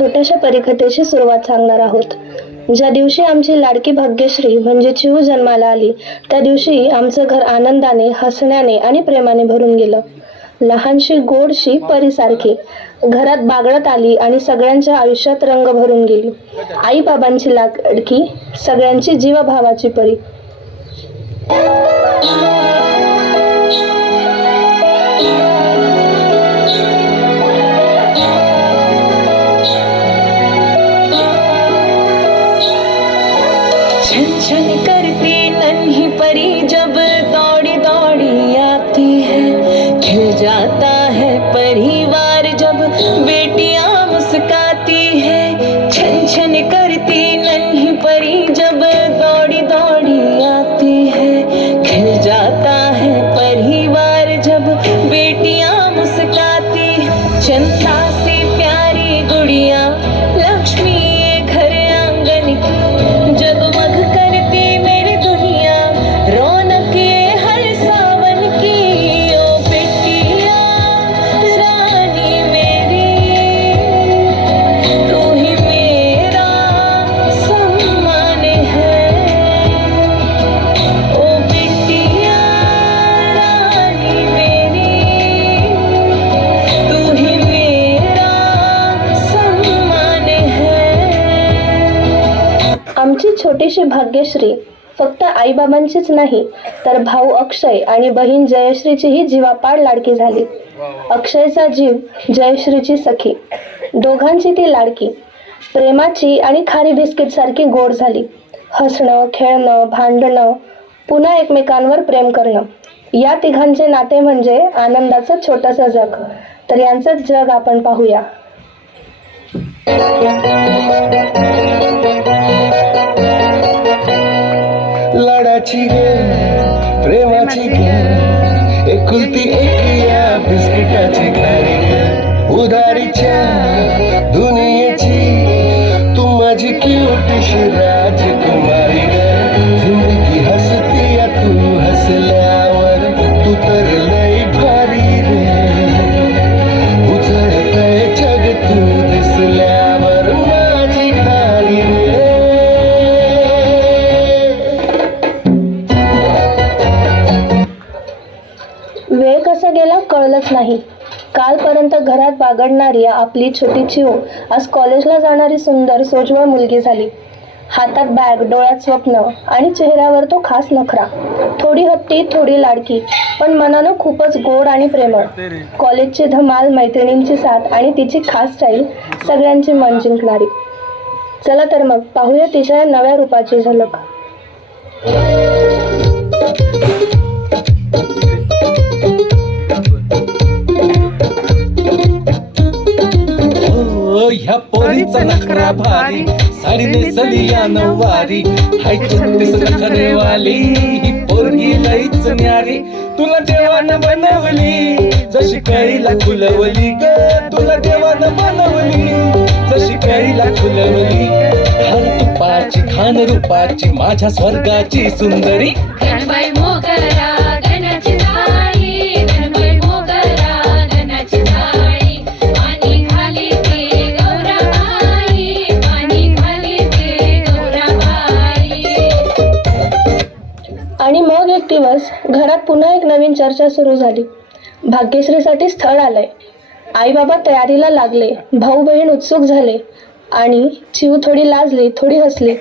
छोट्याशा परिकथेची सुरुवात सांगणार आहोत. ज्या दिवशी आमची लाडकी भाग्यश्री म्हणजे चिऊ जन्माला आली, त्या दिवशी आमचं घर आनंदाने, हसण्याने आणि प्रेमाने भरून गेलं. लहानशी गोडशी परीसारखी घरात बागडत आली आणि सगळ्यांच्या आयुष्यात रंग भरून गेली. आई बाबांची लाडकी, सगळ्यांची जीवभावाची परी. छन छन करती नन्ही परी जब दौड़ी दौड़ी आती है, खिल जाता है परिवार जब बेटियां मुस्काती है। छन छन करती नन्ही परी जब दौड़ी दौड़ी आती है, खिल जाता है परिवार जब बेटियां मुस्काती है। जनता से प्यारी गुड़िया लक्ष्मी ये घर आंगन की जगमग करती मेरी दुनिया, रौनक ये हर सावन की। ओ बेटिया रानी मेरी, तू ही मेरा सम्मान है। ओ बेटिया रानी मेरी, तू ही मेरा सम्मान है। आमची छोटीशी भाग्यश्री फक्त आईबाबांचीच नाही, तर भाऊ अक्षय आणि बहीण जयश्रीचीही जीवापाड लाडकी झाली. अक्षयचा जीव, जयश्रीची सखी, दोघांची ती लाडकी प्रेमाची आणि खारी बिस्किट सारखी गोड झाली. हसणं, खेळणं, भांडणं, पुन्हा एकमेकांवर प्रेम करणं, या तिघांचे नाते म्हणजे आनंदाचं छोटंसं जग. तर यांचं जग आपण पाहूया. लाडाची गे, प्रेमाची गे, एकुलती एक या बिस्किटाची खारी गे. उधारीच्या दुनियेची तू माझी क्यूटशी राजकुमारी गे. जिंदगी हसती या तू हसल्यावर, तू तर लय भारी रे. उजळतंय जग तू दिसल्यावर, माझी खाली रे. वेळ कसा गेला कळलंच नाही. कालपर्यंत घरात बागडणारी आपली छोटी चिऊ आज कॉलेजला जाणारी सुंदर सोज्वळ मुलगी झाली. हातात बॅग, डोळ्यात स्वप्न आणि चेहऱ्यावर तो खास नखरा. थोडी हट्टी, थोडी लाडकी, पण मनानं खूपच गोड आणि प्रेमळ. कॉलेजची धमाल, मैत्रिणींची साथ आणि तिची खास स्टाईल सगळ्यांची मन जिंकणारी. चला तर मग पाहूया तिच्या नव्या रूपाची झलक. ह्या पोरीचा नखरा भारी, साडी नेसली या नऊवारी, हाय छत्तीस नखरेवाली, ही पोरगी लईच न्यारी. तुला देवानं बनवली जशी कैला फुलवली ग, तुला देवानं बनवली जशी कैला फुलवली. खान तुपाची, खान रूपाची, माझ्या स्वर्गाची सुंदरी. गणबाई मोगरा गणाची झाडी, गणबाई मोगरा गणाची झाडी, पाणी खाली ते गौराबाई, पाणी खाली ते गौराबाई. आणि मग एक दिवस घरात पुन्हा एक नवीन चर्चा सुरू झाली. भाग्यश्रीसाठी स्थळ आलंय. आई बाबा तयारीला लागले, भाऊ बहीण उत्सुक झाले आणि चिऊ थोडी लाजली, थोडी हसली.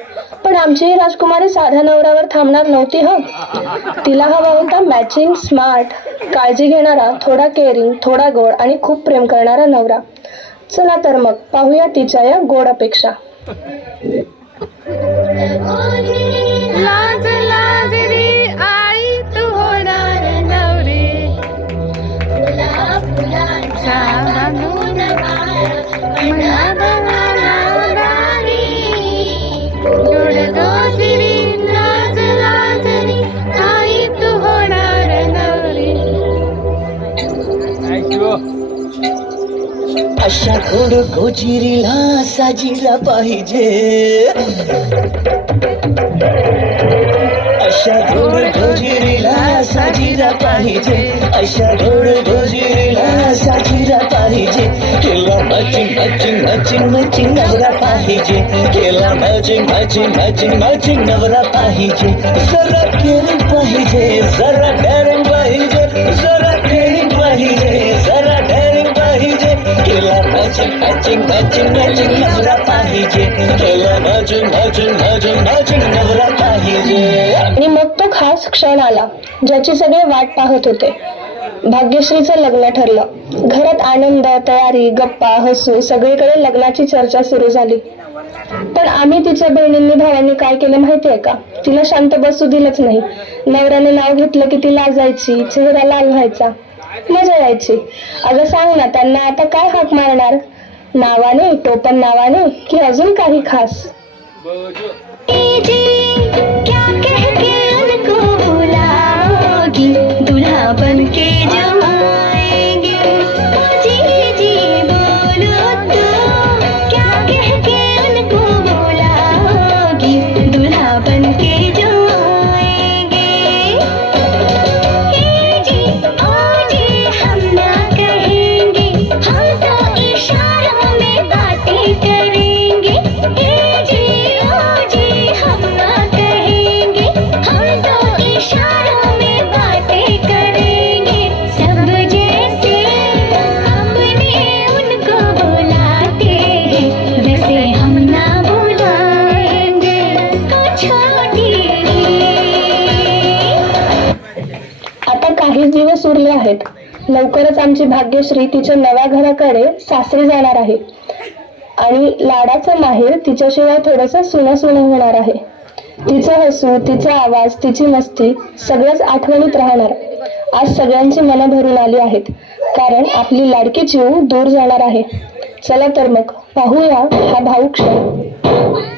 पण आमची राजकुमारी साध्या नवऱ्यावर थांबणार नव्हती. तिला हवा होता मॅचिंग, स्मार्ट, काळजी घेणारा, थोडा केअरिंग, थोडा गोड आणि खूप प्रेम करणारा नवरा. चला तर मग पाहूया तिच्या या गोड अपेक्षा. लाज लाज रे आई, तू होणार नवरी, फुला फुलांच्या बांधून जोड गोजिरी, लाज लाज रे आई, तू होणार नवरी. अशा गोड गोजिरीला साजीला पाहिजे. अशा गोड गोजिरीला साजीरा पाहिजे, अशा गोड गोजिरीला साजीरा पाहिजे, केला मॅचिंग मॅचिंग मॅचिंग मॅचिंग नवरा पाहिजे, केला मॅचिंग मॅचिंग मॅचिंग मॅचिंग नवरा पाहिजे, जरा केअरिंग पाहिजे, जरा डेअरिंग पाहिजे, जरा केअरिंग पाहिजे, जरा डेअरिंग पाहिजे, केला मॅचिंग मॅचिंग मॅचिंग मॅचिंग नवरा पाहिजे, केला मॅचिंग मॅचिंग मॅचिंग मॅचिंग नवरा पाहिजे. आणि मग तो खास क्षण आला ज्याची सगळे वाट पाहत होते. भाग्यश्रीचं लग्न ठरलं. घरात आनंद, तयारी, गप्पा, हसू, सगळीकडे लग्नाची चर्चा सुरू झाली. पण आम्ही तिच्या बहिणींनी भावांनी काय केलं माहितीये का? तिला शांत बसू दिलंच नाही. नवऱ्याने नाव घेतलं की ती लाजायची, चेहरा लाल व्हायचा. मजा यायची. अगं सांग ना, त्यांना आता काय हाक मारणार? नावाने, टोपण नावाने, की अजून काही खास? क्या कह के उनको बुलाओगी, दूल्हा बन के जो आएंगे, जी जी बोलो तो, क्या कह के उनको बुलाओगी, दूल्हा बन के जो आएंगे, हे जी ओ जी हम ना कहेंगे, हम तो इशारों में बातें करेंगे, हे जी ओ जी हम ना कहेंगे, हम तो इशारों में बातें करेंगे, सब जैसे अपने उनको बुलाते हैं, वैसे हम ना बुलाएंगे छोटी. आता काहीच दिवस उरले आहेत. लवकरच आमची भाग्यश्री तिच्या नव्या घराकडे सासरी जाणार आहे आणि लाडाचं माहेर तिच्याशिवाय थोडंसं सुनं सुनं होणार आहे. तिचं हसू, तिचा आवाज, तिची मस्ती सगळंच आठवणीत राहणार. आज सगळ्यांची मनं भरून आली आहेत, कारण आपली लाडकी चिऊ दूर जाणार आहे. चला तर मग पाहूया हा भावूक क्षण.